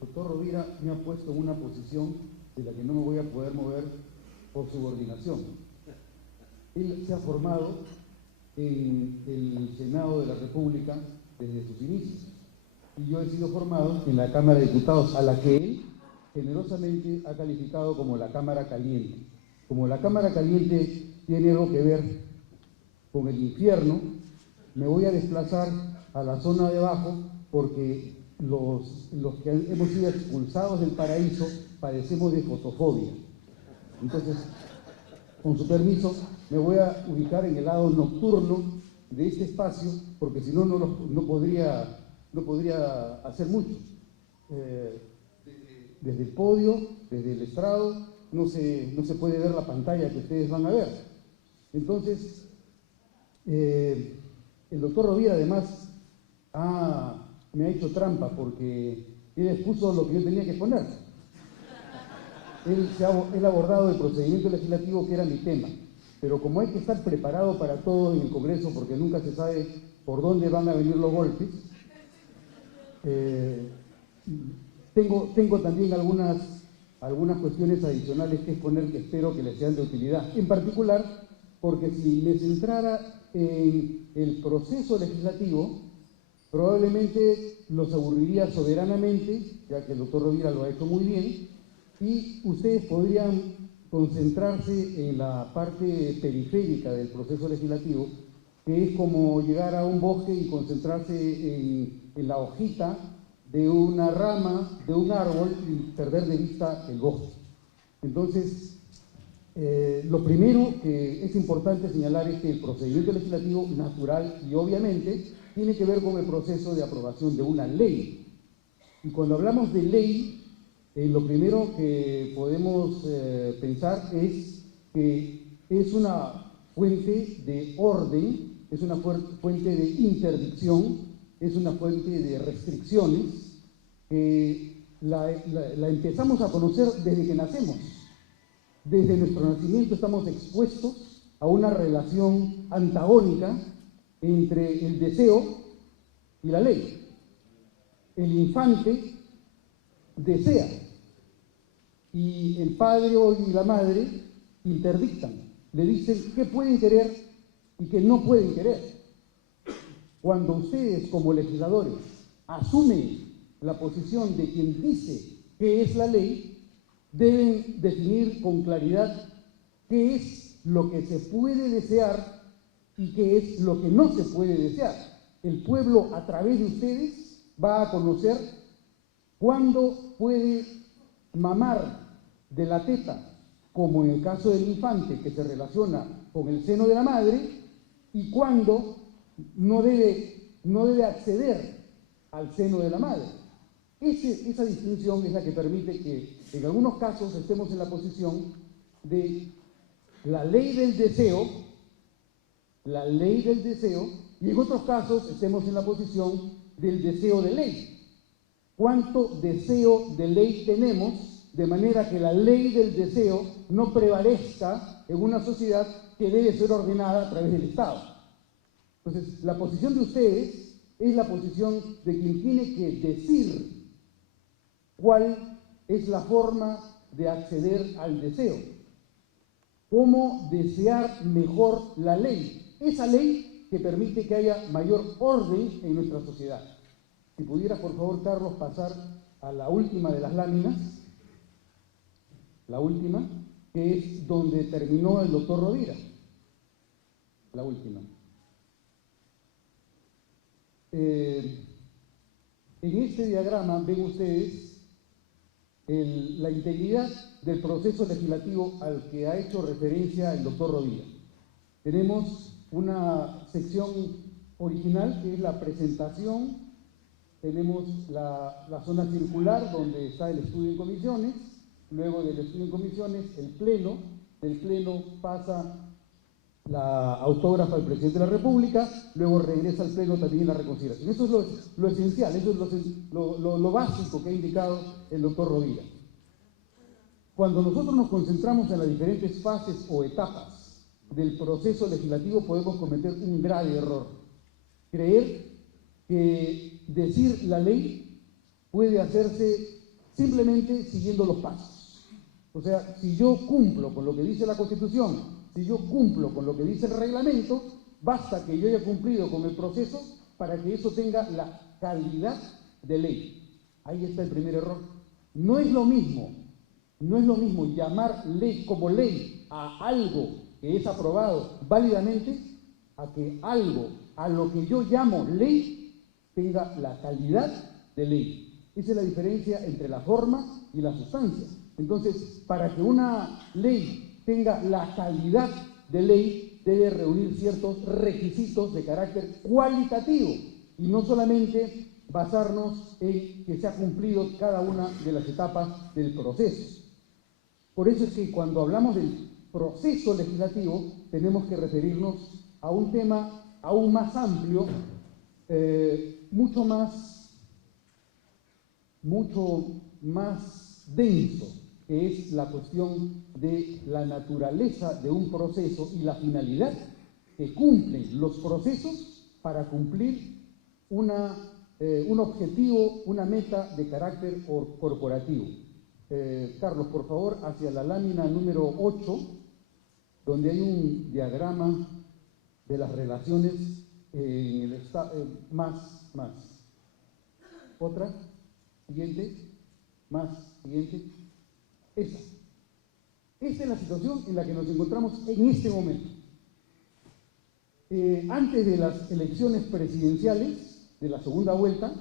doctor Rovira me ha puesto en una posición de la que no me voy a poder mover por subordinación. Él se ha formado en el Senado de la República desde sus inicios. Y yo he sido formado en la Cámara de Diputados, a la que él generosamente ha calificado como la Cámara Caliente. Como la Cámara Caliente tiene algo que ver con el infierno, me voy a desplazar a la zona de abajo porque los que hemos sido expulsados del paraíso padecemos de fotofobia. Entonces, con su permiso, me voy a ubicar en el lado nocturno de este espacio, porque si no, no podría hacer mucho. Desde el podio, desde el estrado, no se puede ver la pantalla que ustedes van a ver. Entonces, el doctor Rovira además me ha hecho trampa porque él expuso lo que yo tenía que exponer. Él ha abordado el procedimiento legislativo, que era mi tema, pero como hay que estar preparado para todo en el Congreso, porque nunca se sabe por dónde van a venir los golpes, tengo también algunas cuestiones adicionales que exponer que espero que les sean de utilidad. En particular, porque si me centrara en el proceso legislativo, probablemente los aburriría soberanamente, ya que el doctor Rovira lo ha hecho muy bien, y ustedes podrían concentrarse en la parte periférica del proceso legislativo, que es como llegar a un bosque y concentrarse en la hojita de una rama, de un árbol, y perder de vista el bosque. Entonces, lo primero que es importante señalar es que el procedimiento legislativo natural y obviamente tiene que ver con el proceso de aprobación de una ley. Y cuando hablamos de ley, lo primero que podemos pensar es que es una fuente de orden, es una fuente de interdicción, es una fuente de restricciones que la empezamos a conocer desde que nacemos. Desde nuestro nacimiento estamos expuestos a una relación antagónica entre el deseo y la ley. El infante desea y el padre y la madre interdictan, le dicen qué pueden querer y qué no pueden querer. Cuando ustedes como legisladores asumen la posición de quien dice qué es la ley, deben definir con claridad qué es lo que se puede desear y qué es lo que no se puede desear. El pueblo, a través de ustedes, va a conocer cuándo puede mamar de la teta, como en el caso del infante, que se relaciona con el seno de la madre, y cuándo no debe acceder al seno de la madre. Esa distinción es la que permite que en algunos casos estemos en la posición de la ley del deseo, y en otros casos estemos en la posición del deseo de ley. ¿Cuánto deseo de ley tenemos de manera que la ley del deseo no prevalezca en una sociedad que debe ser ordenada a través del Estado? Entonces, la posición de ustedes es la posición de quien tiene que decir cuál es la forma de acceder al deseo. Cómo desear mejor la ley. Esa ley que permite que haya mayor orden en nuestra sociedad. Si pudiera, por favor, Carlos, pasar a la última de las láminas. La última, que es donde terminó el doctor Rovira. La última. En este diagrama ven ustedes la integridad del proceso legislativo al que ha hecho referencia el doctor Rovira. Tenemos una sección original que es la presentación, tenemos la zona circular donde está el estudio en comisiones, luego del estudio en comisiones el pleno, del pleno pasa la autógrafa del presidente de la República, luego regresa al pleno también la reconsideración. Eso es lo esencial, eso es lo básico que ha indicado el doctor Rovira. Cuando nosotros nos concentramos en las diferentes fases o etapas del proceso legislativo podemos cometer un grave error. Creer que decir la ley puede hacerse simplemente siguiendo los pasos. O sea, si yo cumplo con lo que dice la Constitución, si yo cumplo con lo que dice el reglamento, basta que yo haya cumplido con el proceso para que eso tenga la calidad de ley. Ahí está el primer error. No es lo mismo llamar ley como ley a algo que es aprobado válidamente, a que algo a lo que yo llamo ley tenga la calidad de ley. Esa es la diferencia entre la forma y la sustancia. Entonces, para que una ley tenga la calidad de ley, debe reunir ciertos requisitos de carácter cualitativo y no solamente basarnos en que se ha cumplido cada una de las etapas del proceso. Por eso es que cuando hablamos del proceso legislativo tenemos que referirnos a un tema aún más amplio, mucho más denso, que es la cuestión de la naturaleza de un proceso y la finalidad que cumplen los procesos para cumplir un objetivo, una meta de carácter corporativo. Carlos, por favor, hacia la lámina número 8, donde hay un diagrama de las relaciones en el estado, más. Otra, siguiente, siguiente. Esta es la situación en la que nos encontramos en este momento. Antes de las elecciones presidenciales de la segunda vuelta,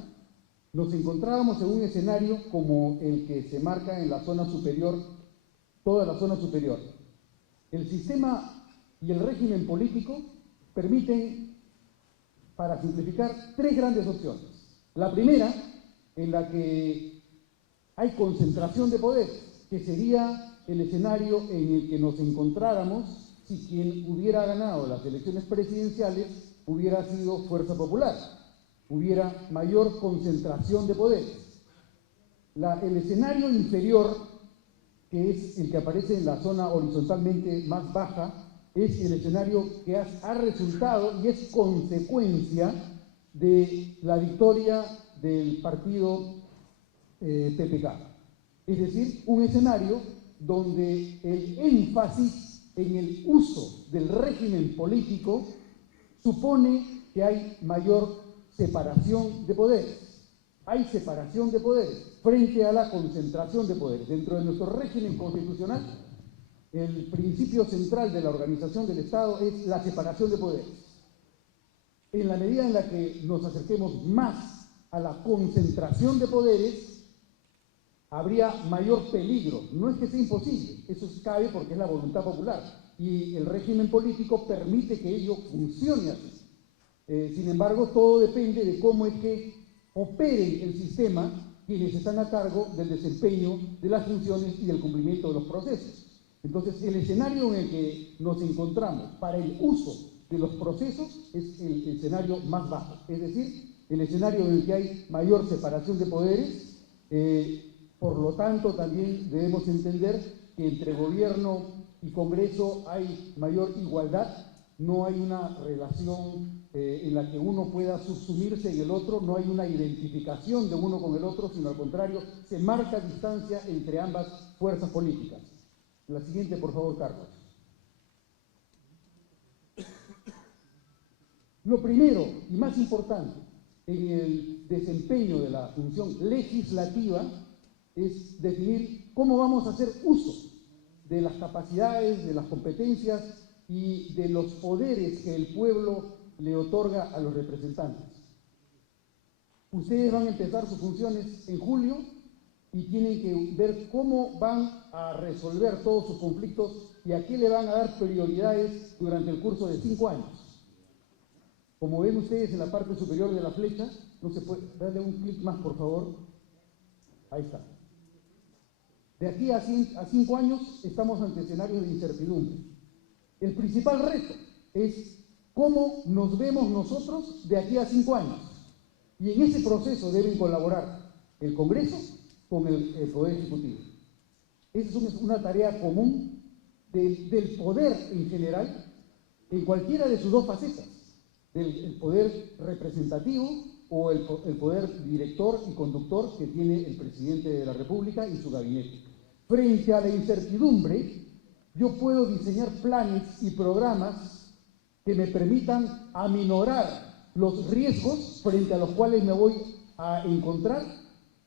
nos encontrábamos en un escenario como el que se marca en la zona superior, toda la zona superior. El sistema y el régimen político permiten, para simplificar, tres grandes opciones. La primera, en la que hay concentración de poder, que sería el escenario en el que nos encontráramos si quien hubiera ganado las elecciones presidenciales hubiera sido Fuerza Popular. Hubiera mayor concentración de poderes. El escenario inferior, que es el que aparece en la zona horizontalmente más baja, es el escenario que ha resultado y es consecuencia de la victoria del partido PPK. Es decir, un escenario donde el énfasis en el uso del régimen político supone que hay mayor separación de poderes. Hay separación de poderes frente a la concentración de poderes. Dentro de nuestro régimen constitucional, el principio central de la organización del Estado es la separación de poderes. En la medida en la que nos acerquemos más a la concentración de poderes, habría mayor peligro. No es que sea imposible, eso cabe porque es la voluntad popular y el régimen político permite que ello funcione así. Sin embargo, todo depende de cómo es que opere el sistema quienes están a cargo del desempeño de las funciones y del cumplimiento de los procesos. Entonces, el escenario en el que nos encontramos para el uso de los procesos es el escenario más bajo, es decir, el escenario en el que hay mayor separación de poderes. Por lo tanto, también debemos entender que entre gobierno y Congreso hay mayor igualdad. No hay una relación en la que uno pueda subsumirse en el otro, no hay una identificación de uno con el otro, sino al contrario, se marca distancia entre ambas fuerzas políticas. La siguiente, por favor, Carlos. Lo primero y más importante en el desempeño de la función legislativa es definir cómo vamos a hacer uso de las capacidades, de las competencias y de los poderes que el pueblo le otorga a los representantes. Ustedes van a empezar sus funciones en julio y tienen que ver cómo van a resolver todos sus conflictos y a qué le van a dar prioridades durante el curso de 5 años. Como ven ustedes en la parte superior de la flecha, no se puede darle un clic más, por favor. Ahí está. De aquí a 5 años estamos ante escenarios de incertidumbre. El principal reto es cómo nos vemos nosotros de aquí a 5 años. Y en ese proceso deben colaborar el Congreso con el Poder Ejecutivo. Esa es una tarea común del poder en general, en cualquiera de sus dos facetas, del poder representativo o el poder director y conductor que tiene el presidente de la República y su gabinete. Frente a la incertidumbre, yo puedo diseñar planes y programas que me permitan aminorar los riesgos frente a los cuales me voy a encontrar,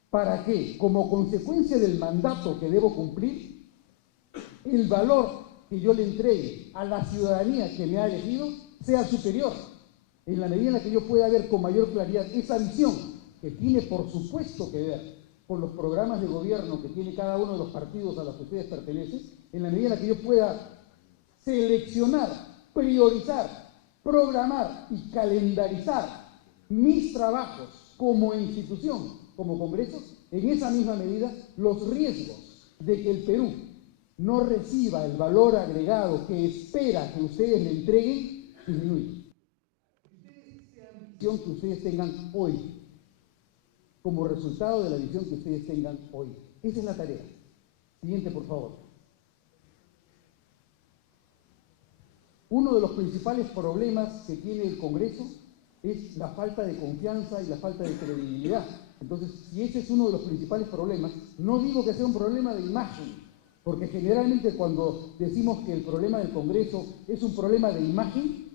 para que, como consecuencia del mandato que debo cumplir, el valor que yo le entregue a la ciudadanía que me ha elegido sea superior, en la medida en la que yo pueda ver con mayor claridad esa visión, que tiene por supuesto que ver con los programas de gobierno que tiene cada uno de los partidos a los que ustedes pertenecen, en la medida en la que yo pueda seleccionar, priorizar, programar y calendarizar mis trabajos como institución, como Congreso, en esa misma medida los riesgos de que el Perú no reciba el valor agregado que espera que ustedes le entreguen disminuyen. La visión que ustedes tengan hoy, como resultado de la visión que ustedes tengan hoy. Esa es la tarea. Siguiente, por favor. Uno de los principales problemas que tiene el Congreso es la falta de confianza y la falta de credibilidad. Entonces, si ese es uno de los principales problemas, no digo que sea un problema de imagen, porque generalmente cuando decimos que el problema del Congreso es un problema de imagen,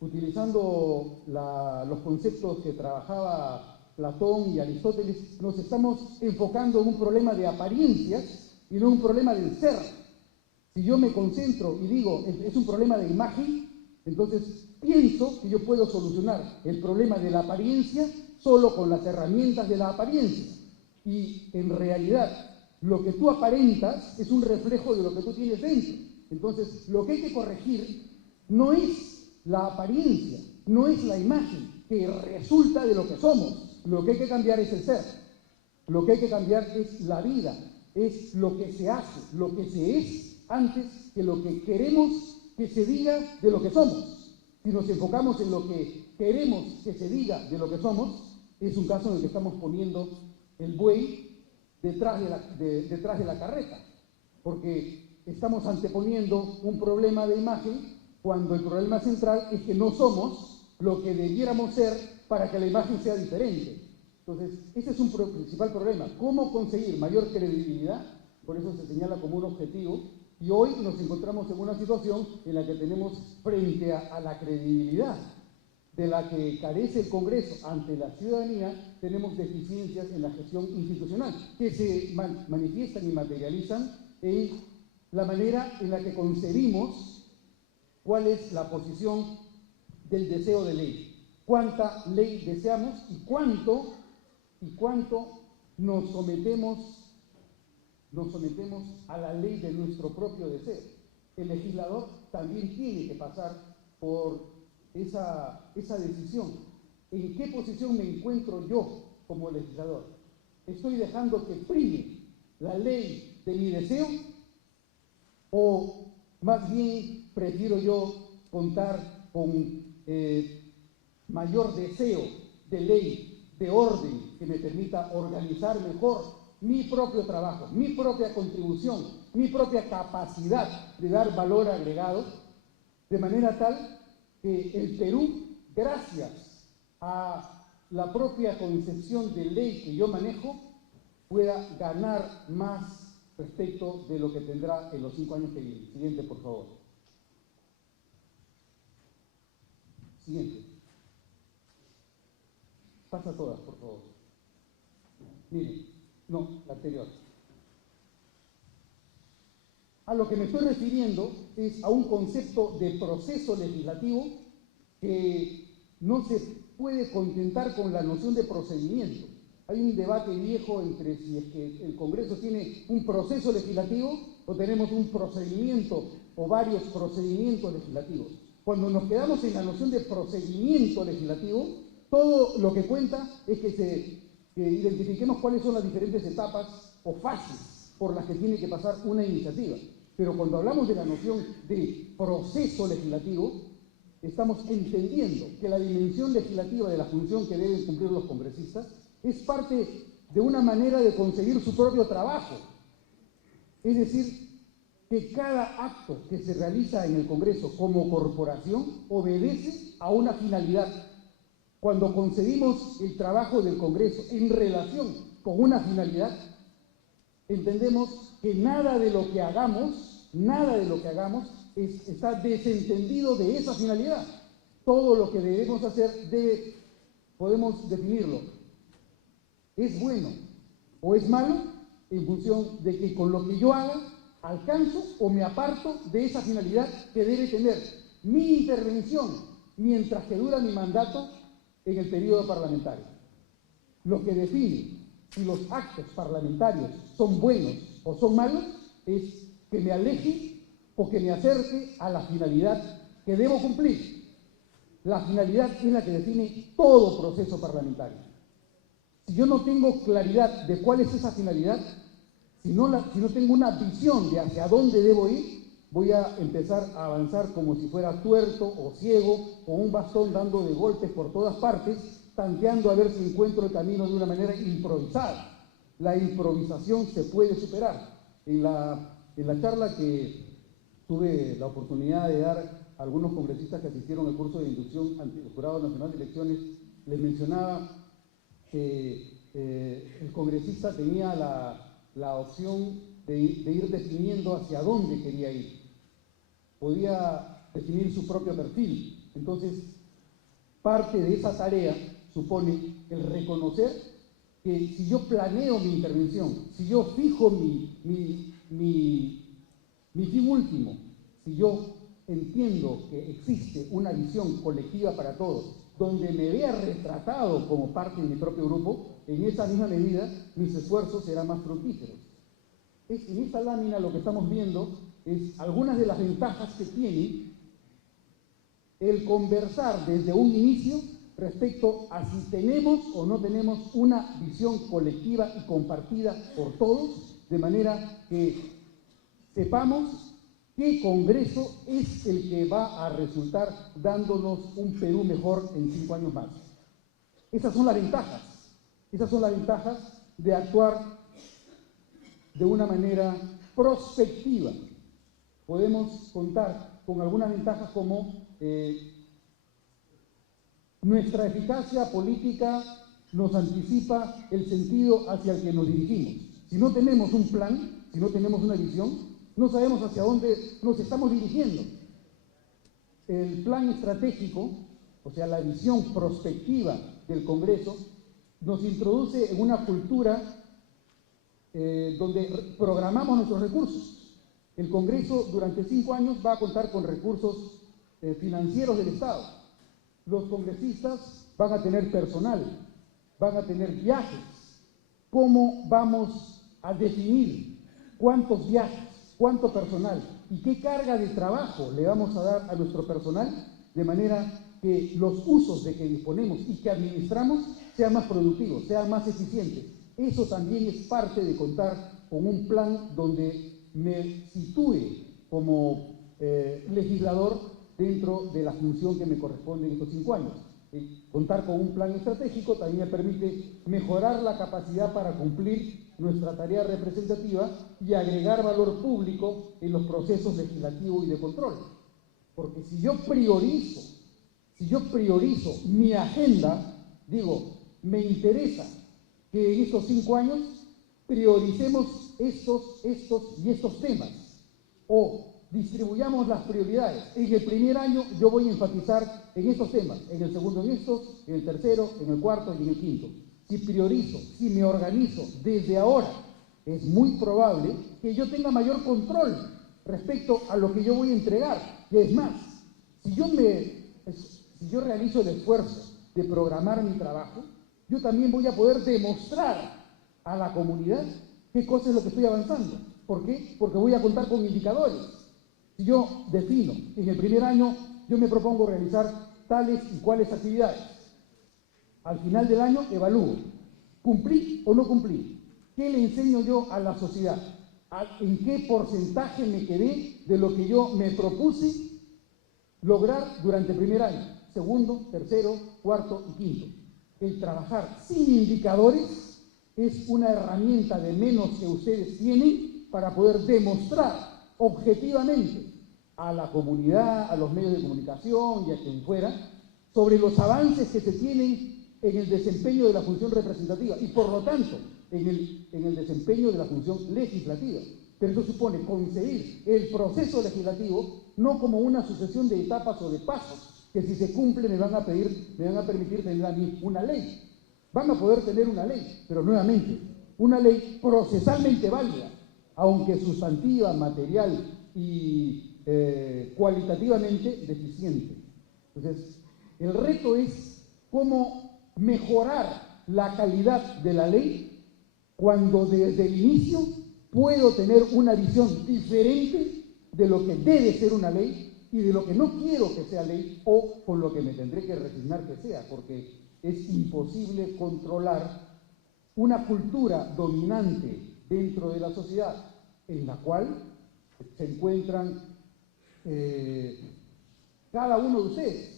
utilizando los conceptos que trabajaba Platón y Aristóteles, nos estamos enfocando en un problema de apariencias y no un problema del ser. Si yo me concentro y digo es un problema de imagen, entonces pienso que yo puedo solucionar el problema de la apariencia solo con las herramientas de la apariencia. Y en realidad, lo que tú aparentas es un reflejo de lo que tú tienes dentro. Entonces, lo que hay que corregir no es la apariencia, no es la imagen que resulta de lo que somos. Lo que hay que cambiar es el ser. Lo que hay que cambiar es la vida, es lo que se hace, lo que se es antes que lo que queremos que se diga de lo que somos. Si nos enfocamos en lo que queremos que se diga de lo que somos, es un caso en el que estamos poniendo el buey detrás de la carreta, porque estamos anteponiendo un problema de imagen cuando el problema central es que no somos lo que debiéramos ser para que la imagen sea diferente. Entonces, ese es un principal problema. ¿Cómo conseguir mayor credibilidad? Por eso se señala como un objetivo. Y hoy nos encontramos en una situación en la que tenemos frente a la credibilidad de la que carece el Congreso ante la ciudadanía, tenemos deficiencias en la gestión institucional que se manifiestan y materializan en la manera en la que concebimos cuál es la posición del deseo de ley, cuánta ley deseamos y cuánto nos sometemos a la ley de nuestro propio deseo. El legislador también tiene que pasar por esa decisión. ¿En qué posición me encuentro yo como legislador? ¿Estoy dejando que prime la ley de mi deseo? ¿O más bien prefiero yo contar con mayor deseo de ley, de orden, que me permita organizar mejor mi propio trabajo, mi propia contribución, mi propia capacidad de dar valor agregado, de manera tal que el Perú, gracias a la propia concepción de ley que yo manejo, pueda ganar más respecto de lo que tendrá en los 5 años que vienen? Siguiente, por favor. Siguiente. Pasa todas, por favor. Miren, no, la anterior. A lo que me estoy refiriendo es a un concepto de proceso legislativo que no se puede contentar con la noción de procedimiento. Hay un debate viejo entre si es que el Congreso tiene un proceso legislativo o tenemos un procedimiento o varios procedimientos legislativos. Cuando nos quedamos en la noción de procedimiento legislativo, todo lo que cuenta es que identifiquemos cuáles son las diferentes etapas o fases por las que tiene que pasar una iniciativa. Pero cuando hablamos de la noción de proceso legislativo, estamos entendiendo que la dimensión legislativa de la función que deben cumplir los congresistas es parte de una manera de conseguir su propio trabajo. Es decir, que cada acto que se realiza en el Congreso como corporación obedece a una finalidad. cuando concebimos el trabajo del Congreso en relación con una finalidad, entendemos que nada de lo que hagamos está desentendido de esa finalidad. Todo lo que debemos hacer podemos definirlo. ¿Es bueno o es malo? En función de que con lo que yo haga, alcanzo o me aparto de esa finalidad que debe tener mi intervención mientras que dura mi mandato en el periodo parlamentario. Lo que define si los actos parlamentarios son buenos o son malos es que me aleje o que me acerque a la finalidad que debo cumplir. La finalidad es la que define todo proceso parlamentario. Si yo no tengo claridad de cuál es esa finalidad, si no tengo una visión de hacia dónde debo ir, voy a empezar a avanzar como si fuera tuerto o ciego, con un bastón dando de golpes por todas partes, tanteando a ver si encuentro el camino de una manera improvisada. La improvisación se puede superar. En la charla que tuve la oportunidad de dar a algunos congresistas que asistieron al curso de inducción ante el Jurado Nacional de Elecciones, les mencionaba que el congresista tenía la opción de ir definiendo hacia dónde quería ir. Podía definir su propio perfil. Entonces, parte de esa tarea supone el reconocer que si yo planeo mi intervención, si yo fijo mi fin último, si yo entiendo que existe una visión colectiva para todos, donde me vea retratado como parte de mi propio grupo, en esa misma medida mis esfuerzos serán más fructíferos. En esta lámina lo que estamos viendo es algunas de las ventajas que tiene el conversar desde un inicio respecto a si tenemos o no tenemos una visión colectiva y compartida por todos, de manera que sepamos qué Congreso es el que va a resultar dándonos un Perú mejor en 5 años más. Esas son las ventajas de actuar de una manera prospectiva. Podemos contar con algunas ventajas como nuestra eficacia política nos anticipa el sentido hacia el que nos dirigimos. Si no tenemos un plan, si no tenemos una visión, no sabemos hacia dónde nos estamos dirigiendo. El plan estratégico, o sea, la visión prospectiva del Congreso, nos introduce en una cultura donde programamos nuestros recursos. El Congreso durante 5 años va a contar con recursos financieros del Estado. Los congresistas van a tener personal, van a tener viajes. ¿Cómo vamos a definir cuántos viajes, cuánto personal y qué carga de trabajo le vamos a dar a nuestro personal, de manera que los usos de que disponemos y que administramos sean más productivos, sean más eficientes? Eso también es parte de contar con un plan donde me sitúe como legislador dentro de la función que me corresponde en estos 5 años. Contar con un plan estratégico también me permite mejorar la capacidad para cumplir nuestra tarea representativa y agregar valor público en los procesos legislativos y de control. Porque si yo priorizo mi agenda, digo, me interesa que en estos 5 años prioricemos estos y estos temas, o distribuyamos las prioridades. En el primer año yo voy a enfatizar en estos temas, en el segundo en estos, en el tercero, en el cuarto y en el quinto. Si priorizo, si me organizo desde ahora, es muy probable que yo tenga mayor control respecto a lo que yo voy a entregar. Y es más, si yo realizo el esfuerzo de programar mi trabajo, yo también voy a poder demostrar a la comunidad qué cosa es lo que estoy avanzando. ¿Por qué? Porque voy a contar con indicadores. Si yo defino, en el primer año yo me propongo realizar tales y cuales actividades, al final del año evalúo, ¿cumplí o no cumplí? ¿Qué le enseño yo a la sociedad? ¿En qué porcentaje me quedé de lo que yo me propuse lograr durante el primer año, segundo, tercero, cuarto y quinto? El trabajar sin indicadores es una herramienta de menos que ustedes tienen para poder demostrar objetivamente a la comunidad, a los medios de comunicación y a quien fuera, sobre los avances que se tienen en el desempeño de la función representativa y, por lo tanto, en el desempeño de la función legislativa. Pero eso supone concebir el proceso legislativo no como una sucesión de etapas o de pasos que, si se cumple, me van a permitir tener a mí una ley. Van a poder tener una ley, pero nuevamente, una ley procesalmente válida, aunque sustantiva, material y cualitativamente deficiente. Entonces, el reto es cómo mejorar la calidad de la ley cuando desde el inicio puedo tener una visión diferente de lo que debe ser una ley y de lo que no quiero que sea ley, o con lo que me tendré que resignar que sea, porque es imposible controlar una cultura dominante dentro de la sociedad en la cual se encuentran cada uno de ustedes.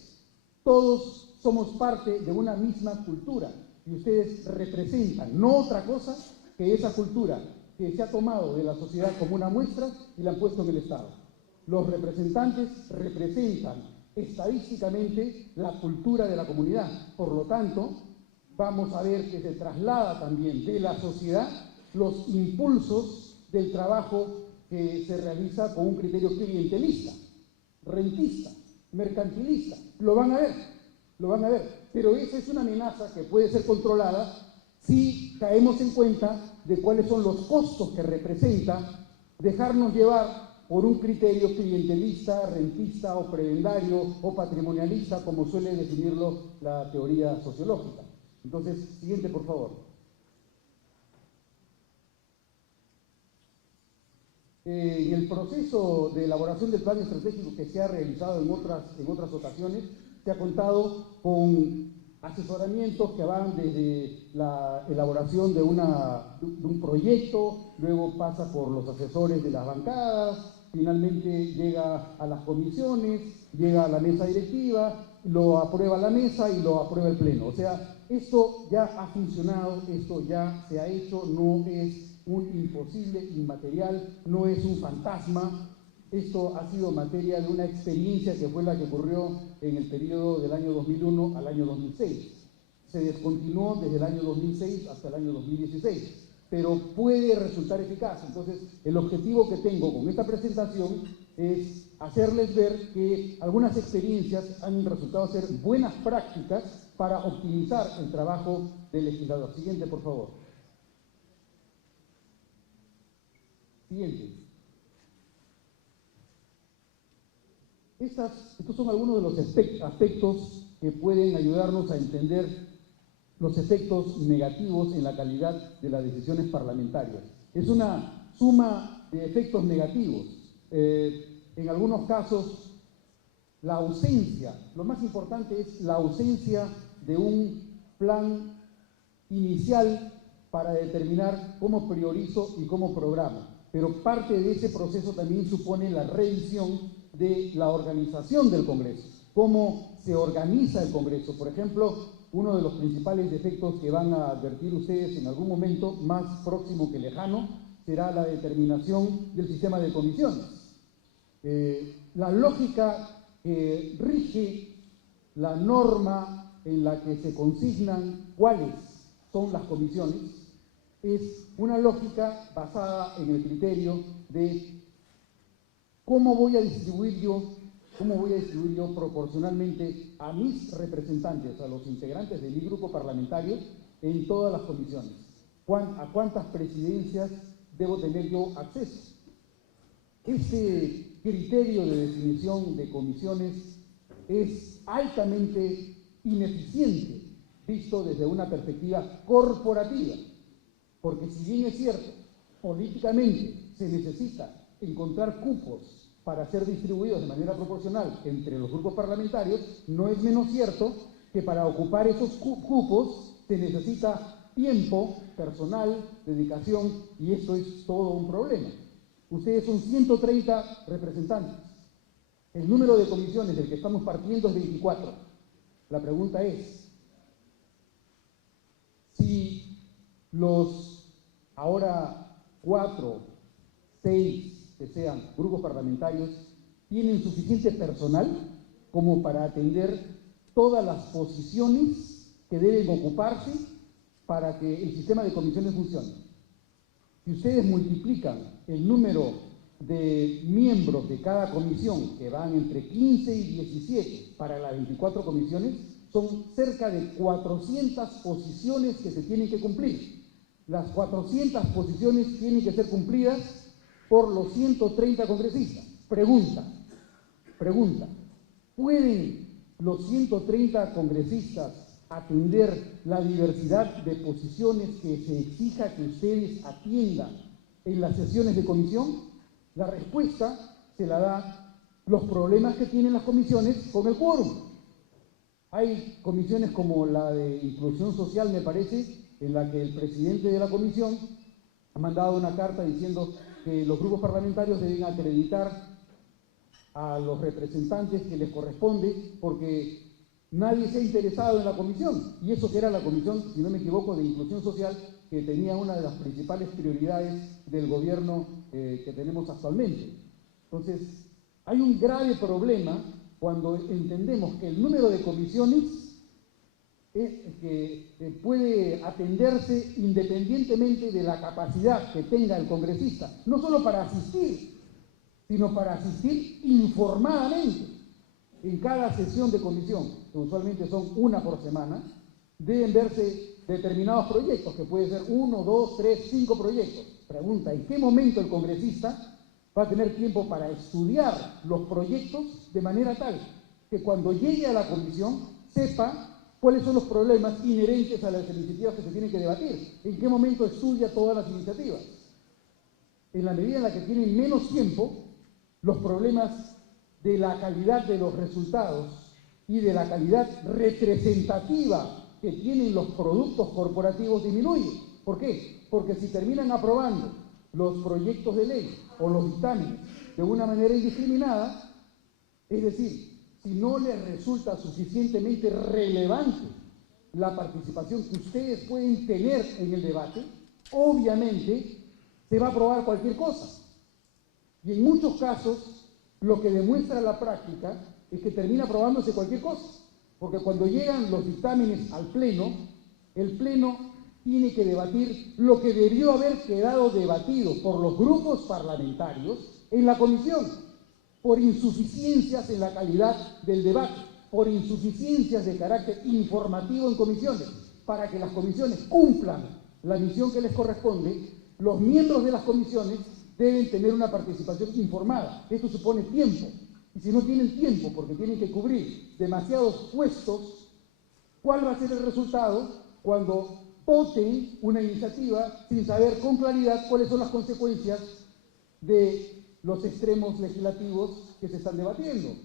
Todos somos parte de una misma cultura y ustedes representan no otra cosa que esa cultura que se ha tomado de la sociedad como una muestra y la han puesto en el Estado. Los representantes representan estadísticamente la cultura de la comunidad. Por lo tanto, vamos a ver que se traslada también de la sociedad los impulsos del trabajo que se realiza con un criterio clientelista, rentista, mercantilista. Lo van a ver, pero esa es una amenaza que puede ser controlada si caemos en cuenta de cuáles son los costos que representa dejarnos llevar por un criterio clientelista, rentista o prebendario o patrimonialista, como suele definirlo la teoría sociológica. Entonces, siguiente, por favor. En el proceso de elaboración del plan estratégico que se ha realizado en otras ocasiones, se ha contado con asesoramientos que van desde la elaboración de un proyecto, luego pasa por los asesores de las bancadas, finalmente llega a las comisiones, llega a la mesa directiva, lo aprueba la mesa y lo aprueba el pleno. O sea, esto ya ha funcionado, esto ya se ha hecho, no es un imposible inmaterial, no es un fantasma. Esto ha sido materia de una experiencia que fue la que ocurrió en el periodo del año 2001 al año 2006. Se descontinuó desde el año 2006 hasta el año 2016, pero puede resultar eficaz. Entonces, el objetivo que tengo con esta presentación es hacerles ver que algunas experiencias han resultado ser buenas prácticas para optimizar el trabajo del legislador. Siguiente, por favor. Siguiente. Estos son algunos de los aspectos que pueden ayudarnos a entender los efectos negativos en la calidad de las decisiones parlamentarias. Es una suma de efectos negativos. En algunos casos, la ausencia, lo más importante es la ausencia de un plan inicial para determinar cómo priorizo y cómo programo. Pero parte de ese proceso también supone la revisión de la organización del Congreso, cómo se organiza el Congreso. Por ejemplo, uno de los principales defectos que van a advertir ustedes en algún momento, más próximo que lejano, será la determinación del sistema de comisiones. La lógica que rige la norma en la que se consignan cuáles son las comisiones es una lógica basada en el criterio de ¿cómo voy a distribuir yo proporcionalmente a mis representantes, a los integrantes de mi grupo parlamentario, en todas las comisiones? ¿A cuántas presidencias debo tener yo acceso? Este criterio de definición de comisiones es altamente ineficiente, visto desde una perspectiva corporativa, porque si bien es cierto, políticamente se necesita encontrar cupos para ser distribuidos de manera proporcional entre los grupos parlamentarios, no es menos cierto que para ocupar esos cupos se necesita tiempo, personal, dedicación, y esto es todo un problema. Ustedes son 130 representantes. El número de comisiones del que estamos partiendo es 24. La pregunta es, si los ahora 4, 6, que sean grupos parlamentarios, tienen suficiente personal como para atender todas las posiciones que deben ocuparse para que el sistema de comisiones funcione. Si ustedes multiplican el número de miembros de cada comisión, que van entre 15 y 17 para las 24 comisiones, son cerca de 400 posiciones que se tienen que cumplir. Las 400 posiciones tienen que ser cumplidas por los 130 congresistas. Pregunta, ¿pueden los 130 congresistas atender la diversidad de posiciones que se exija que ustedes atiendan en las sesiones de comisión? La respuesta se la da los problemas que tienen las comisiones con el quórum. Hay comisiones como la de inclusión social, me parece, en la que el presidente de la comisión ha mandado una carta diciendo que los grupos parlamentarios deben acreditar a los representantes que les corresponde porque nadie se ha interesado en la comisión, y eso que era la comisión, si no me equivoco, de inclusión social, que tenía una de las principales prioridades del gobierno que tenemos actualmente. Entonces, hay un grave problema cuando entendemos que el número de comisiones puede atenderse independientemente de la capacidad que tenga el congresista, no solo para asistir, sino para asistir informadamente. En cada sesión de comisión, que usualmente son una por semana, deben verse determinados proyectos, que puede ser 1, 2, 3, 5 proyectos. Pregunta, ¿en qué momento el congresista va a tener tiempo para estudiar los proyectos de manera tal que cuando llegue a la comisión sepa cuáles son los problemas inherentes a las iniciativas que se tienen que debatir? ¿En qué momento estudia todas las iniciativas? En la medida en la que tienen menos tiempo, los problemas de la calidad de los resultados y de la calidad representativa que tienen los productos corporativos disminuye. ¿Por qué? Porque si terminan aprobando los proyectos de ley o los dictámenes de una manera indiscriminada, es decir, si no les resulta suficientemente relevante la participación que ustedes pueden tener en el debate, obviamente se va a aprobar cualquier cosa. Y en muchos casos, lo que demuestra la práctica es que termina aprobándose cualquier cosa, porque cuando llegan los dictámenes al Pleno, el Pleno tiene que debatir lo que debió haber quedado debatido por los grupos parlamentarios en la comisión, por insuficiencias en la calidad del debate, por insuficiencias de carácter informativo en comisiones. Para que las comisiones cumplan la misión que les corresponde, los miembros de las comisiones deben tener una participación informada. Esto supone tiempo. Y si no tienen tiempo, porque tienen que cubrir demasiados puestos, ¿cuál va a ser el resultado cuando voten una iniciativa sin saber con claridad cuáles son las consecuencias de los extremos legislativos que se están debatiendo?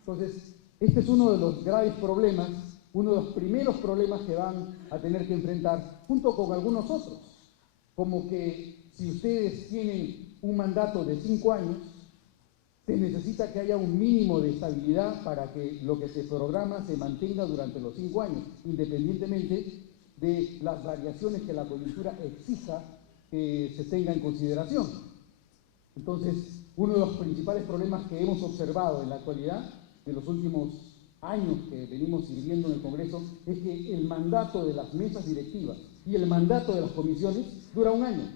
Entonces, este es uno de los graves problemas, uno de los primeros problemas que van a tener que enfrentar, junto con algunos otros, como que si ustedes tienen un mandato de 5 años, se necesita que haya un mínimo de estabilidad para que lo que se programa se mantenga durante los 5 años, independientemente de las variaciones que la coyuntura exija que se tenga en consideración. Entonces, uno de los principales problemas que hemos observado en la actualidad, de los últimos años que venimos sirviendo en el Congreso, es que el mandato de las mesas directivas y el mandato de las comisiones dura 1 año.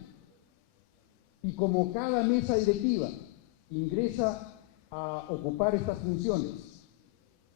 Y como cada mesa directiva ingresa a ocupar estas funciones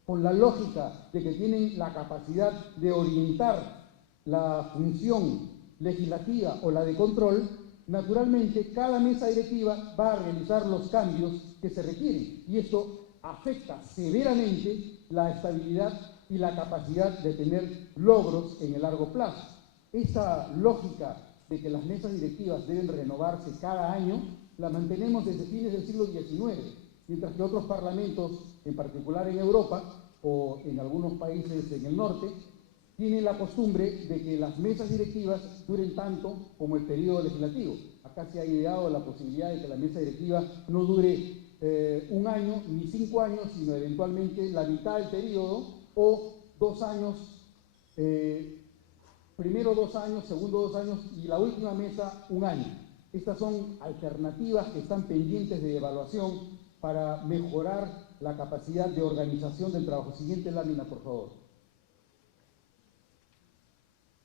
con la lógica de que tienen la capacidad de orientar la función legislativa o la de control, naturalmente cada mesa directiva va a realizar los cambios que se requieren, y esto afecta severamente la estabilidad y la capacidad de tener logros en el largo plazo. Esa lógica de que las mesas directivas deben renovarse cada año la mantenemos desde fines del siglo XIX, mientras que otros parlamentos, en particular en Europa o en algunos países en el norte, tienen la costumbre de que las mesas directivas duren tanto como el periodo legislativo. Acá se ha ideado la posibilidad de que la mesa directiva no dure 1 año ni 5 años, sino eventualmente la mitad del periodo o 2 años, primero 2 años, segundo 2 años y la última mesa 1 año. Estas son alternativas que están pendientes de evaluación para mejorar la capacidad de organización del trabajo. Siguiente lámina, por favor.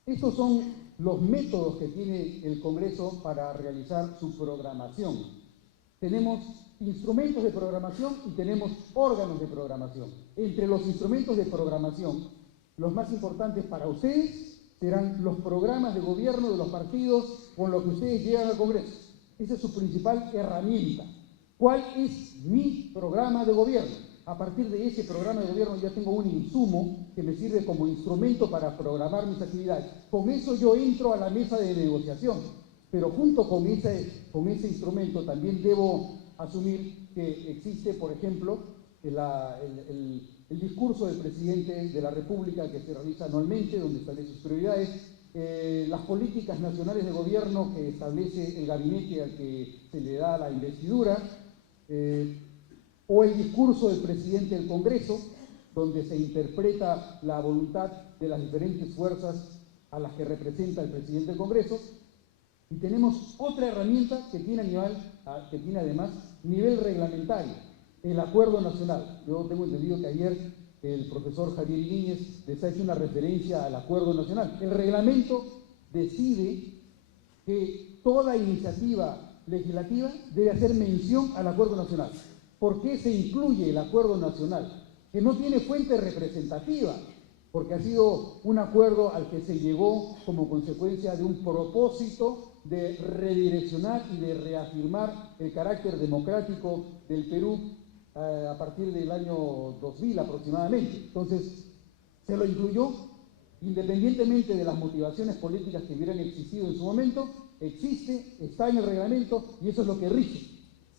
Estos son los métodos que tiene el Congreso para realizar su programación. Tenemos instrumentos de programación y tenemos órganos de programación. Entre los instrumentos de programación, los más importantes para ustedes serán los programas de gobierno de los partidos con los que ustedes llegan al Congreso. Esa es su principal herramienta. ¿Cuál es mi programa de gobierno? A partir de ese programa de gobierno ya tengo un insumo que me sirve como instrumento para programar mis actividades. Con eso yo entro a la mesa de negociación, pero junto con ese instrumento también debo asumir que existe, por ejemplo, el discurso del presidente de la República que se realiza anualmente, donde establece sus prioridades, las políticas nacionales de gobierno que establece el gabinete al que se le da la investidura, o el discurso del presidente del Congreso, donde se interpreta la voluntad de las diferentes fuerzas a las que representa el presidente del Congreso. Y tenemos otra herramienta que tiene además nivel reglamentario, el Acuerdo Nacional. Yo tengo entendido que ayer el profesor Javier Iríñez les ha hecho una referencia al Acuerdo Nacional. El reglamento decide que toda iniciativa legislativa debe hacer mención al Acuerdo Nacional. ¿Por qué se incluye el Acuerdo Nacional? Que no tiene fuente representativa, porque ha sido un acuerdo al que se llegó como consecuencia de un propósito de redireccionar y de reafirmar el carácter democrático del Perú a partir del año 2000 aproximadamente. Entonces, se lo incluyó, independientemente de las motivaciones políticas que hubieran existido en su momento, existe, está en el reglamento y eso es lo que rige.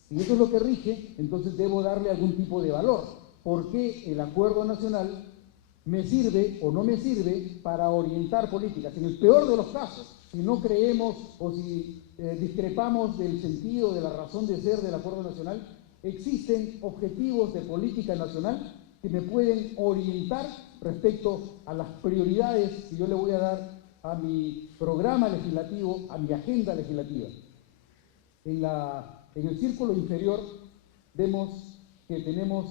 Si eso es lo que rige, entonces debo darle algún tipo de valor. ¿Por qué el Acuerdo Nacional me sirve o no me sirve para orientar políticas? En el peor de los casos, si no creemos o si discrepamos del sentido, de la razón de ser del Acuerdo Nacional, existen objetivos de política nacional que me pueden orientar respecto a las prioridades que yo le voy a dar a mi programa legislativo, a mi agenda legislativa. En el círculo inferior vemos que tenemos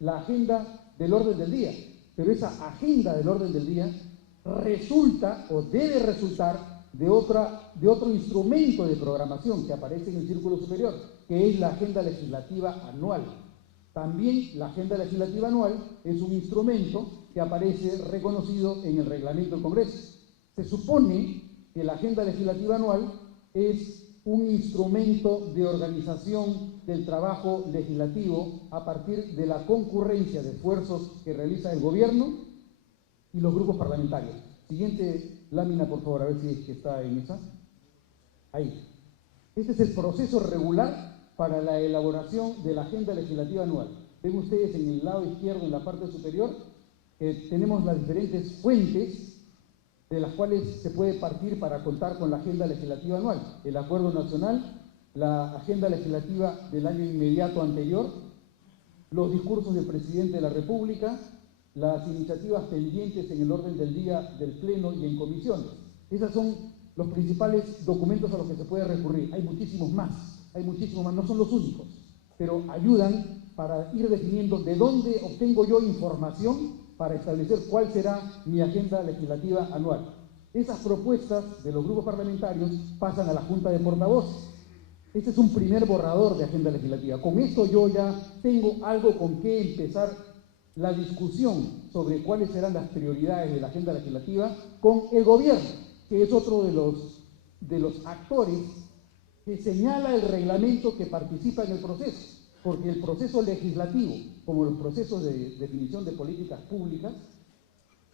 la agenda del orden del día, pero esa agenda del orden del día resulta o debe resultar de otro instrumento de programación que aparece en el círculo superior, que es la agenda legislativa anual. También la agenda legislativa anual es un instrumento que aparece reconocido en el reglamento del Congreso. Se supone que la agenda legislativa anual es un instrumento de organización del trabajo legislativo a partir de la concurrencia de esfuerzos que realiza el gobierno y los grupos parlamentarios. Siguiente lámina, por favor, a ver si es que está en esa. Ahí. Este es el proceso regular para la elaboración de la agenda legislativa anual. Ven ustedes en el lado izquierdo, en la parte superior, que tenemos las diferentes fuentes de las cuales se puede partir para contar con la agenda legislativa anual. El Acuerdo Nacional, la agenda legislativa del año inmediato anterior, los discursos del presidente de la República, las iniciativas pendientes en el orden del día del Pleno y en comisiones. Esos son los principales documentos a los que se puede recurrir. Hay muchísimos más, no son los únicos, pero ayudan para ir definiendo de dónde obtengo yo información para establecer cuál será mi agenda legislativa anual. Esas propuestas de los grupos parlamentarios pasan a la Junta de Portavoces. Este es un primer borrador de agenda legislativa. Con esto yo ya tengo algo con qué empezar la discusión sobre cuáles serán las prioridades de la agenda legislativa con el gobierno, que es otro de los actores que señala el reglamento que participa en el proceso. Porque el proceso legislativo, como los procesos de definición de políticas públicas,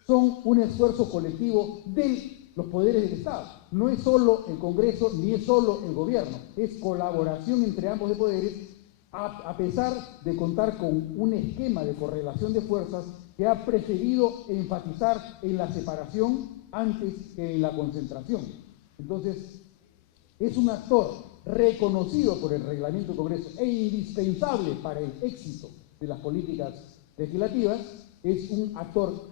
son un esfuerzo colectivo de los poderes del Estado. No es solo el Congreso ni es solo el gobierno, es colaboración entre ambos de poderes, a pesar de contar con un esquema de correlación de fuerzas que ha preferido enfatizar en la separación antes que en la concentración. Entonces, es un actor reconocido por el reglamento del Congreso e indispensable para el éxito de las políticas legislativas. Es un actor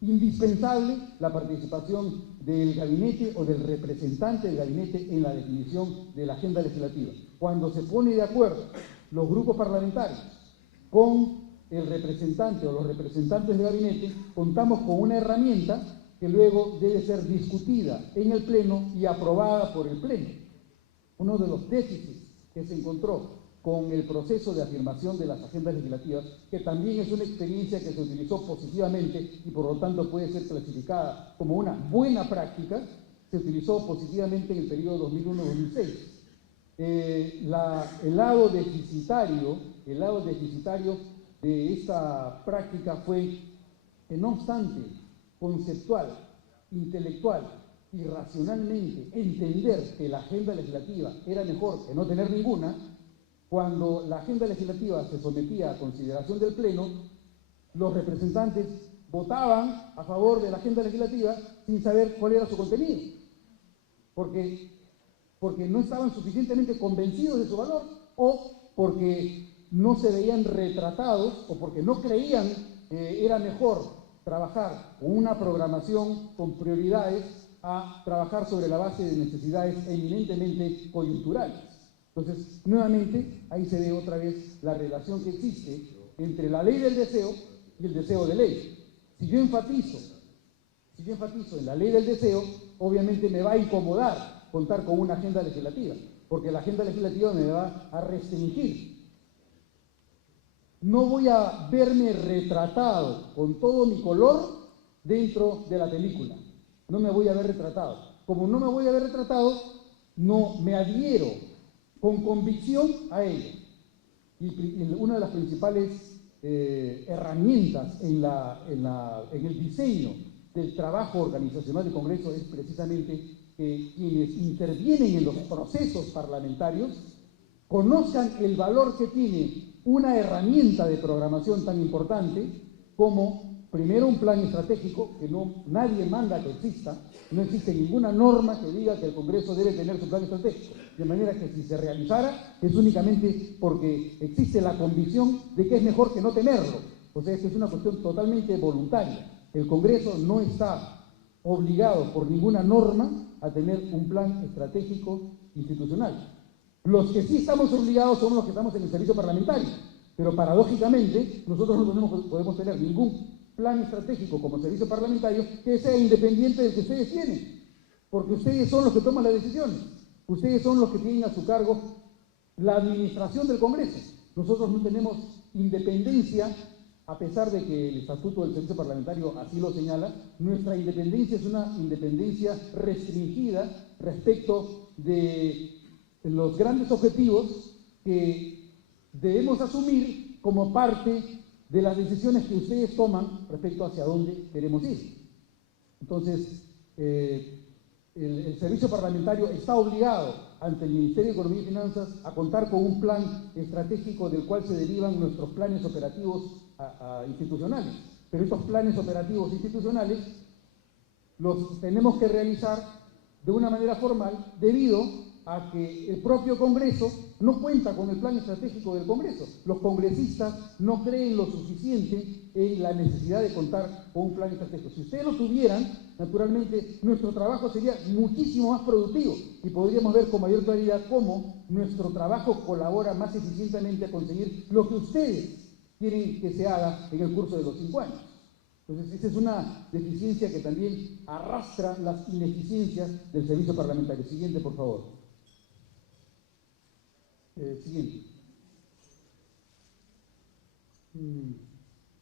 indispensable la participación del gabinete o del representante del gabinete en la definición de la agenda legislativa. Cuando se pone de acuerdo los grupos parlamentarios con el representante o los representantes de gabinete contamos con una herramienta que luego debe ser discutida en el Pleno y aprobada por el Pleno. Uno de los déficits que se encontró con el proceso de afirmación de las agendas legislativas, que también es una experiencia que se utilizó positivamente y por lo tanto puede ser clasificada como una buena práctica, se utilizó positivamente en el periodo 2001-2006. El lado deficitario de esta práctica fue que, no obstante, conceptual, intelectual y racionalmente entender que la agenda legislativa era mejor que no tener ninguna, cuando la agenda legislativa se sometía a consideración del Pleno, los representantes votaban a favor de la agenda legislativa sin saber cuál era su contenido, porque no estaban suficientemente convencidos de su valor o porque no se veían retratados o porque no creían que era mejor trabajar con una programación con prioridades a trabajar sobre la base de necesidades eminentemente coyunturales. Entonces, nuevamente, ahí se ve otra vez la relación que existe entre la ley del deseo y el deseo de ley. Si yo enfatizo en la ley del deseo, obviamente me va a incomodar contar con una agenda legislativa, porque la agenda legislativa me va a restringir. No voy a verme retratado con todo mi color dentro de la película. No me voy a ver retratado. Como no me voy a ver retratado, no me adhiero con convicción a ello. Y una de las principales herramientas en el diseño del trabajo organizacional del Congreso es precisamente que quienes intervienen en los procesos parlamentarios conozcan el valor que tiene una herramienta de programación tan importante como, primero, un plan estratégico, que nadie manda que exista. No existe ninguna norma que diga que el Congreso debe tener su plan estratégico, de manera que si se realizara es únicamente porque existe la convicción de que es mejor que no tenerlo. O sea, esto es una cuestión totalmente voluntaria. El Congreso no está obligado por ninguna norma a tener un plan estratégico institucional. Los que sí estamos obligados somos los que estamos en el servicio parlamentario, pero paradójicamente nosotros no podemos tener ningún plan estratégico como servicio parlamentario que sea independiente del que ustedes tienen, porque ustedes son los que toman las decisiones, ustedes son los que tienen a su cargo la administración del Congreso. Nosotros no tenemos independencia, a pesar de que el Estatuto del Servicio Parlamentario así lo señala. Nuestra independencia es una independencia restringida respecto de los grandes objetivos que debemos asumir como parte de las decisiones que ustedes toman respecto hacia dónde queremos ir. Entonces, el servicio parlamentario está obligado ante el Ministerio de Economía y Finanzas a contar con un plan estratégico del cual se derivan nuestros planes operativos institucionales. Pero estos planes operativos institucionales los tenemos que realizar de una manera formal debido a que el propio Congreso no cuenta con el plan estratégico del Congreso. Los congresistas no creen lo suficiente en la necesidad de contar con un plan estratégico. Si ustedes lo tuvieran, naturalmente nuestro trabajo sería muchísimo más productivo y podríamos ver con mayor claridad cómo nuestro trabajo colabora más eficientemente a conseguir lo que ustedes quieren que se haga en el curso de los 5 años. Entonces, esa es una deficiencia que también arrastra las ineficiencias del servicio parlamentario. Siguiente, por favor. Siguiente. En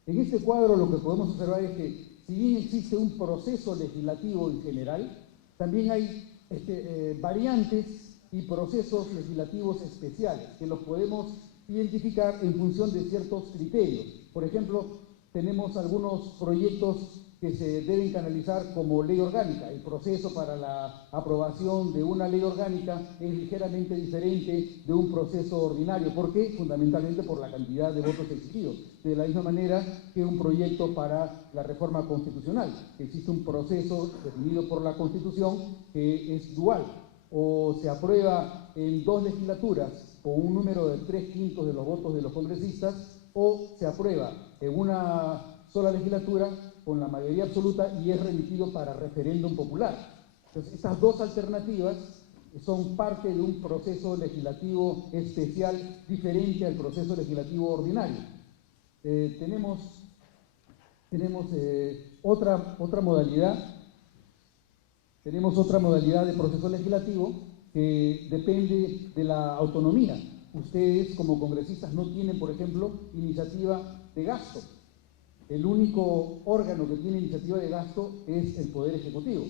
este cuadro lo que podemos observar es que, si bien existe un proceso legislativo en general, también hay variantes y procesos legislativos especiales que los podemos identificar en función de ciertos criterios. Por ejemplo, tenemos algunos proyectos que se deben canalizar como ley orgánica. El proceso para la aprobación de una ley orgánica es ligeramente diferente de un proceso ordinario. ¿Por qué? Fundamentalmente por la cantidad de votos exigidos. De la misma manera que un proyecto para la reforma constitucional. Existe un proceso definido por la Constitución que es dual. O se aprueba en 2 legislaturas con un número de 3/5 de los votos de los congresistas, o se aprueba en una sola legislatura con la mayoría absoluta y es remitido para referéndum popular. Entonces, estas 2 alternativas son parte de un proceso legislativo especial diferente al proceso legislativo ordinario. tenemos otra modalidad. Tenemos otra modalidad de proceso legislativo que depende de la autonomía. Ustedes, como congresistas, no tienen, por ejemplo, iniciativa de gasto. El único órgano que tiene iniciativa de gasto es el Poder Ejecutivo.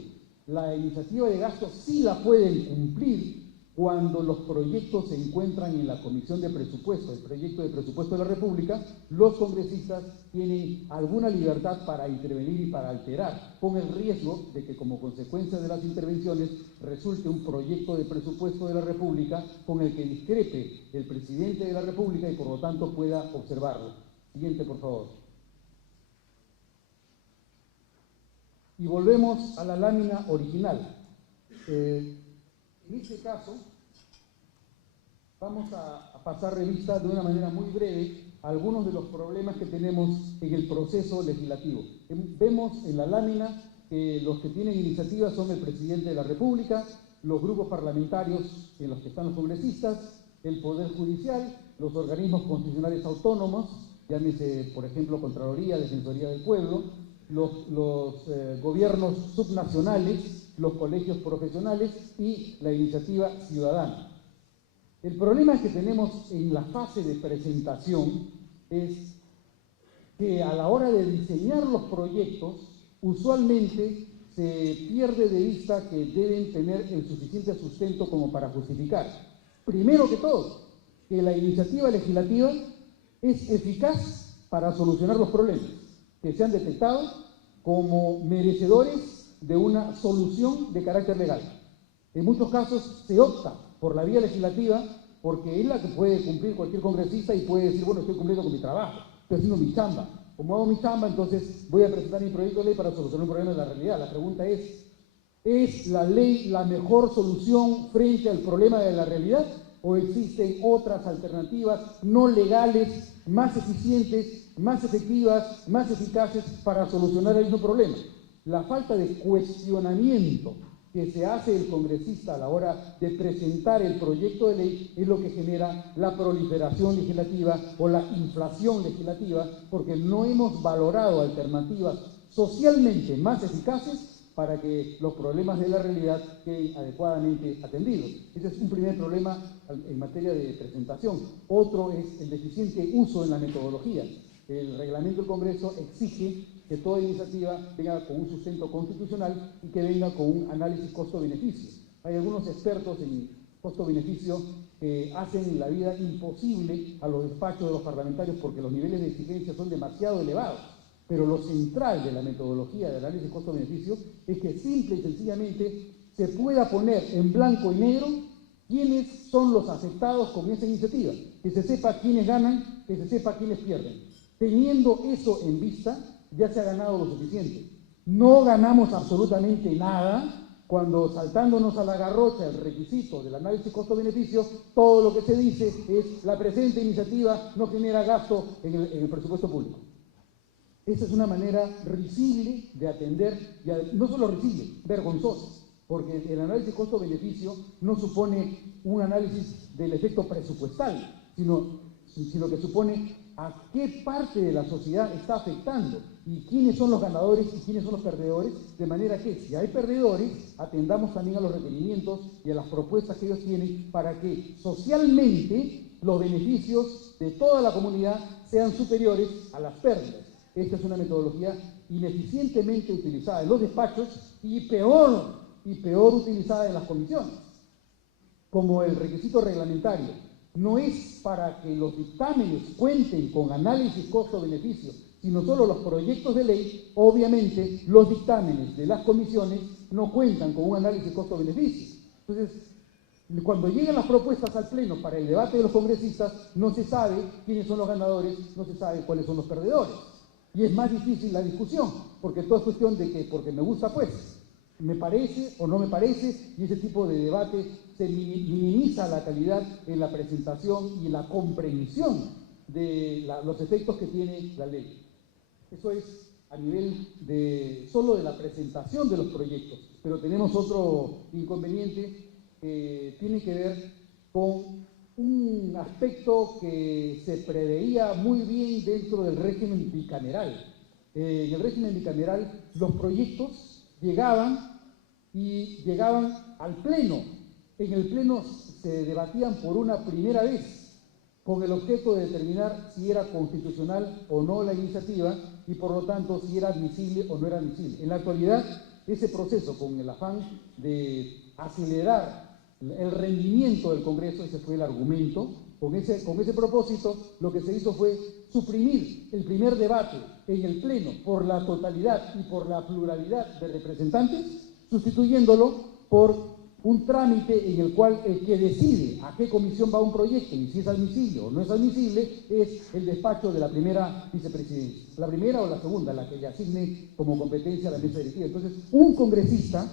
La iniciativa de gasto sí la pueden cumplir cuando los proyectos se encuentran en la Comisión de Presupuesto, el proyecto de presupuesto de la República. Los congresistas tienen alguna libertad para intervenir y para alterar, con el riesgo de que como consecuencia de las intervenciones resulte un proyecto de presupuesto de la República con el que discrepe el presidente de la República y por lo tanto pueda observarlo. Siguiente, por favor. Y volvemos a la lámina original. En este caso, vamos a pasar revista de una manera muy breve a algunos de los problemas que tenemos en el proceso legislativo. Vemos en la lámina que los que tienen iniciativa son el presidente de la República, los grupos parlamentarios en los que están los congresistas, el Poder Judicial, los organismos constitucionales autónomos, llámese, por ejemplo, Contraloría, Defensoría del Pueblo, los gobiernos subnacionales, los colegios profesionales y la iniciativa ciudadana. El problema que tenemos en la fase de presentación es que a la hora de diseñar los proyectos, usualmente se pierde de vista que deben tener el suficiente sustento como para justificar. Primero que todo, que la iniciativa legislativa es eficaz para solucionar los problemas que se han detectado como merecedores de una solución de carácter legal. En muchos casos se opta por la vía legislativa porque es la que puede cumplir cualquier congresista y puede decir, bueno, estoy cumpliendo con mi trabajo, estoy haciendo mi chamba. Como hago mi chamba, entonces voy a presentar mi proyecto de ley para solucionar un problema de la realidad. La pregunta ¿es la ley la mejor solución frente al problema de la realidad? ¿O existen otras alternativas no legales, más eficientes, más efectivas, más eficaces para solucionar el mismo problema? La falta de cuestionamiento que se hace el congresista a la hora de presentar el proyecto de ley es lo que genera la proliferación legislativa o la inflación legislativa, porque no hemos valorado alternativas socialmente más eficaces para que los problemas de la realidad queden adecuadamente atendidos. Ese es un primer problema en materia de presentación. Otro es el deficiente uso en la metodología. El reglamento del Congreso exige que toda iniciativa venga con un sustento constitucional y que venga con un análisis costo-beneficio. Hay algunos expertos en costo-beneficio que hacen la vida imposible a los despachos de los parlamentarios porque los niveles de exigencia son demasiado elevados. Pero lo central de la metodología de análisis costo-beneficio es que simple y sencillamente se pueda poner en blanco y negro quiénes son los afectados con esa iniciativa, que se sepa quiénes ganan, que se sepa quiénes pierden. Teniendo eso en vista, ya se ha ganado lo suficiente. No ganamos absolutamente nada cuando, saltándonos a la garrocha el requisito del análisis costo-beneficio, todo lo que se dice es la presente iniciativa no genera gasto en el presupuesto público. Esa es una manera risible de atender, no solo risible, vergonzosa, porque el análisis costo-beneficio no supone un análisis del efecto presupuestal, sino que supone a qué parte de la sociedad está afectando y quiénes son los ganadores y quiénes son los perdedores, de manera que si hay perdedores, atendamos también a los requerimientos y a las propuestas que ellos tienen para que socialmente los beneficios de toda la comunidad sean superiores a las pérdidas. Esta es una metodología ineficientemente utilizada en los despachos y peor utilizada en las comisiones. Como el requisito reglamentario no es para que los dictámenes cuenten con análisis costo-beneficio, sino solo los proyectos de ley, obviamente los dictámenes de las comisiones no cuentan con un análisis costo-beneficio. Entonces, cuando llegan las propuestas al Pleno para el debate de los congresistas, no se sabe quiénes son los ganadores, no se sabe cuáles son los perdedores. Y es más difícil la discusión, porque todo es cuestión de que, porque me gusta pues, me parece o no me parece, y ese tipo de debate se minimiza la calidad en la presentación y la comprensión de los efectos que tiene la ley. Eso es a nivel solo de la presentación de los proyectos, pero tenemos otro inconveniente que tiene que ver con un aspecto que se preveía muy bien dentro del régimen bicameral. En el régimen bicameral los proyectos llegaban al Pleno. En el Pleno se debatían por una primera vez con el objeto de determinar si era constitucional o no la iniciativa y por lo tanto si era admisible o no era admisible. En la actualidad, ese proceso, con el afán de acelerar el rendimiento del Congreso, ese fue el argumento, con ese propósito lo que se hizo fue suprimir el primer debate en el Pleno por la totalidad y por la pluralidad de representantes, sustituyéndolo por un trámite en el cual el que decide a qué comisión va un proyecto y si es admisible o no es admisible es el despacho de la primera vicepresidencia, la primera o la segunda, la que le asigne como competencia a la mesa directiva. Entonces, un congresista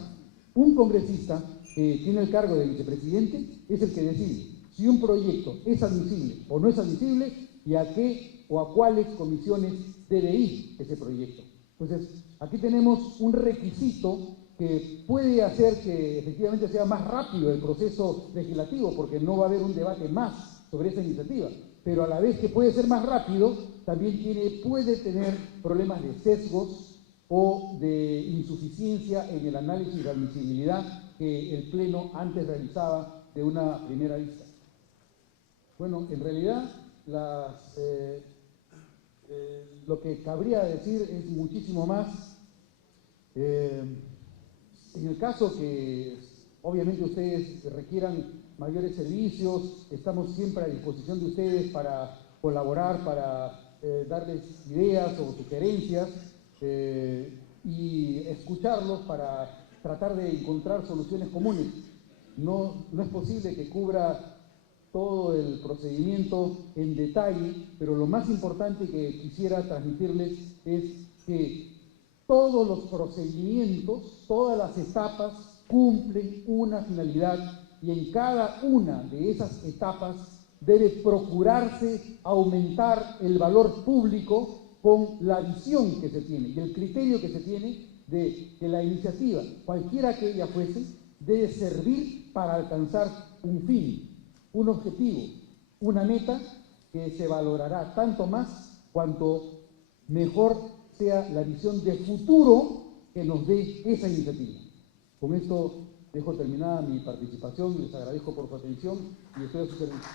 que tiene el cargo de vicepresidente es el que decide si un proyecto es admisible o no es admisible y a qué o a cuáles comisiones debe ir ese proyecto. Entonces, aquí tenemos un requisito que puede hacer que efectivamente sea más rápido el proceso legislativo, porque no va a haber un debate más sobre esa iniciativa, pero a la vez que puede ser más rápido, también puede tener problemas de sesgos o de insuficiencia en el análisis de admisibilidad que el Pleno antes realizaba de una primera vista. Bueno, en realidad lo que cabría decir es muchísimo más. En el caso que obviamente ustedes requieran mayores servicios, estamos siempre a disposición de ustedes para colaborar, para darles ideas o sugerencias y escucharlos para tratar de encontrar soluciones comunes. No es posible que cubra todo el procedimiento en detalle, pero lo más importante que quisiera transmitirles es que todos los procedimientos, todas las etapas cumplen una finalidad y en cada una de esas etapas debe procurarse aumentar el valor público con la visión que se tiene y el criterio que se tiene de que la iniciativa, cualquiera que ella fuese, debe servir para alcanzar un fin, un objetivo, una meta que se valorará tanto más cuanto mejor sea la visión de futuro que nos dé esa iniciativa. Con esto dejo terminada mi participación, les agradezco por su atención y estoy a su servicio.